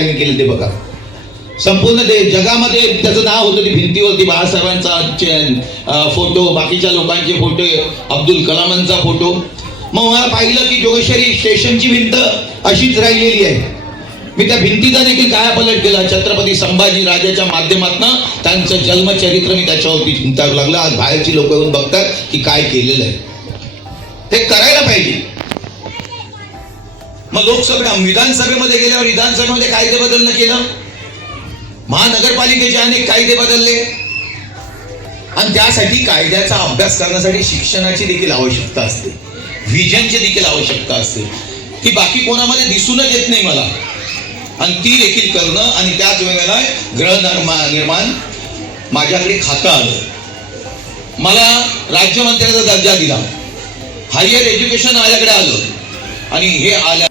काय मी केलं ते बघा. संपूर्ण ते जगामध्ये त्याचं नाव होतं ती भिंतीवरती बाळासाहेबांचा फोटो बाकीच्या लोकांचे फोटो अब्दुल कलामांचा फोटो. मग मला पाहिलं की जोगेश्वरी स्टेशनची भिंत अशीच राहिलेली आहे. मी त्या भिंतीचा देखील कायापलट केला. छत्रपती संभाजी राजाच्या माध्यमातून त्यांचं जन्मचरित्र मी त्याच्यावरती चिंता लागलं. आज बाहेरची लोक येऊन बघतात की काय केलेलं आहे. ते करायला पाहिजे. मग लोकसभा विधानसभेमध्ये गेल्यावर विधानसभेमध्ये कायदे बदलणं केलं? महानगरपालिकेचे अनेक कायदे बदलले. आणि त्यासाठी कायद्याचा अभ्यास करण्यासाठी शिक्षणाची देखील आवश्यकता असते. व्हिजनची देखील आवश्यकता असते. ती बाकी कोणामध्ये दिसूनच येत नाही मला. आणि ती देखील करणं आणि त्याच वेळेला ग्रह निर्माण माझ्याकडे खातं आलं. मला राज्यमंत्र्याचा दर्जा दिला. हायर एज्युकेशन माझ्याकडे आलं. आणि हे आल्या